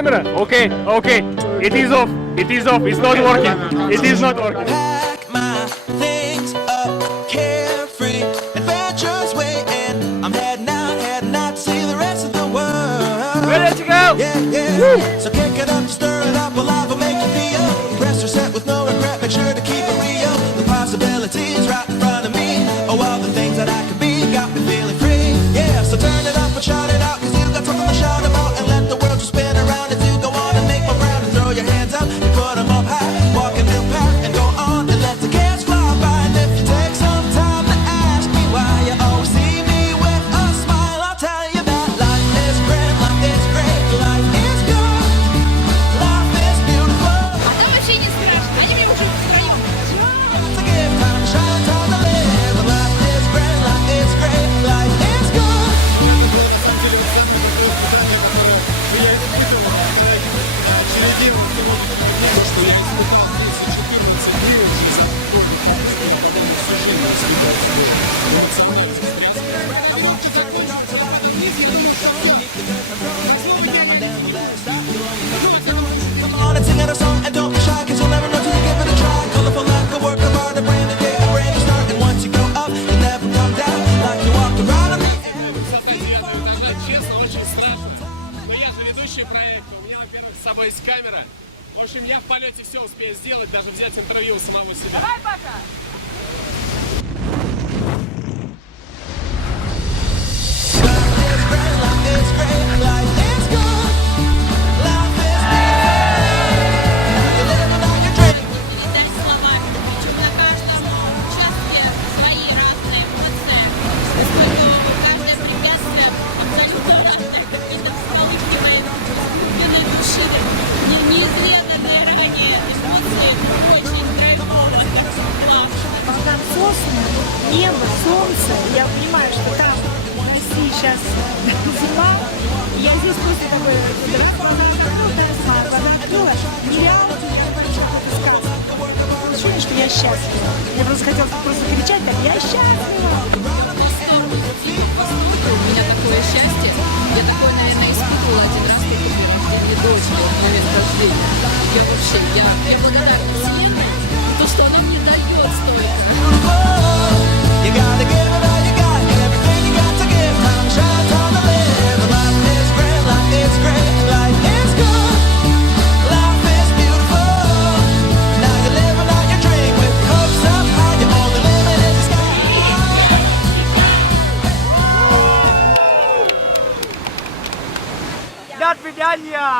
camera. Okay, okay. It is off. It is off. It's not working. It is not working. Pack my things up, carefree, adventures waiting. I'm heading out to see the rest of the world. Ready to go? Yeah, yeah. Woo. So kick it up, stir it up, life will make you feel. Press reset with no regret, make sure to keep it real. The possibilities right in front of me. Oh, all the things that I could be got me feeling free. Yeah, so turn it up and shout it out, cause you got something to shout about. And let the world just spin around as you go on and make my round. And throw your hands up and put them up high. Walk a new path and go on and let the cares fly by. And if you take some time to ask me why you always see me with a smile, I'll tell you that life is grand, life is great, life is good, life is beautiful. А там вообще не страшно, они мне уже втроем. To give time, shine, time to live. Life is grand, life is great, life is good. Come on and sing out a song and don't be shy, cause you'll never know till you give it a try. Colorful like a work of art, a brand new day, a brand new start. And once you go up, you never come down, like you walk around on the air. Высота 9 этажа, честно, очень страшно. Но я же ведущий проекта, у меня, во-первых, с собой есть камера. В общем, я в полете все успею сделать, даже взять интервью у самого себя. Давай, Паша! Life is grand, life is great, life is good, life is beautiful. You live without your dream. Передать словами. Причем на каждом участке свои разные эмоции. Поскольку каждое препятствие абсолютно разное. Это всколыхивает глубины души. Неизведанные ранее эмоции. Очень драйвово, так классно. Там сосны, небо, солнце. Я понимаю, что там в России сейчас зима. Я здесь просто такой раз глаза открыла. Нереально сказка. Ощущение, что я счастлива. Я просто хотела просто кричать так, я счастлива. У меня такое счастье. Я такое, наверное, испытывала один раз только при рождении дочери, на момент рождения. Я вообще, я благодарна Вселенной, то, что она мне дает столько. You gotta give it all you got, everything you got to give. Time to shine, time to live. Life is grand, life is great, life is good, life is beautiful. Now you're living out your dream with your hopes up high. Your only limit is the sky. До свидания!